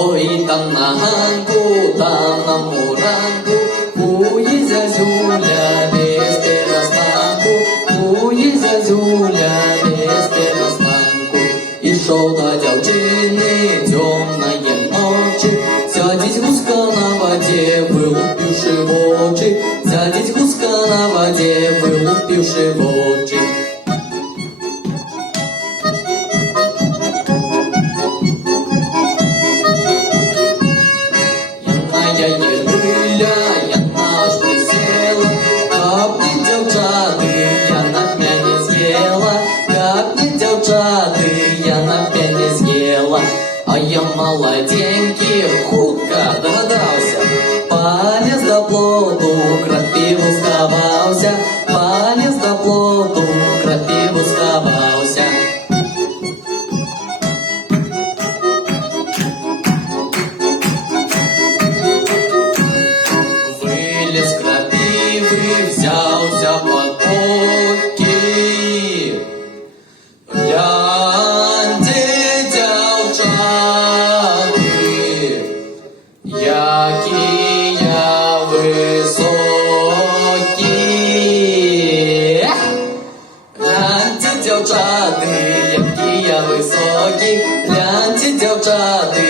Ой, там на ганку, там на муранку, кує зязюля без перестанку, кує зязюля без перестанку. Ішов до дівчини темної ночі, сядеть гуска на воде, вилупивши в очі, сядеть гуска на воде, вилупивши в очі. Я наш присела, как не девчаты, я на пяне съела, как не девчаты, я на пяне съела. А я молоденький, хутко догадался, полез до плоту, крапиву сховался, полез до плоту, крапиву сховался. Вылез крапивы, взялся под боки. Гляньте, девчаты, якія високі. Гляньте, девчаты, якія високі. Гляньте, девчаты,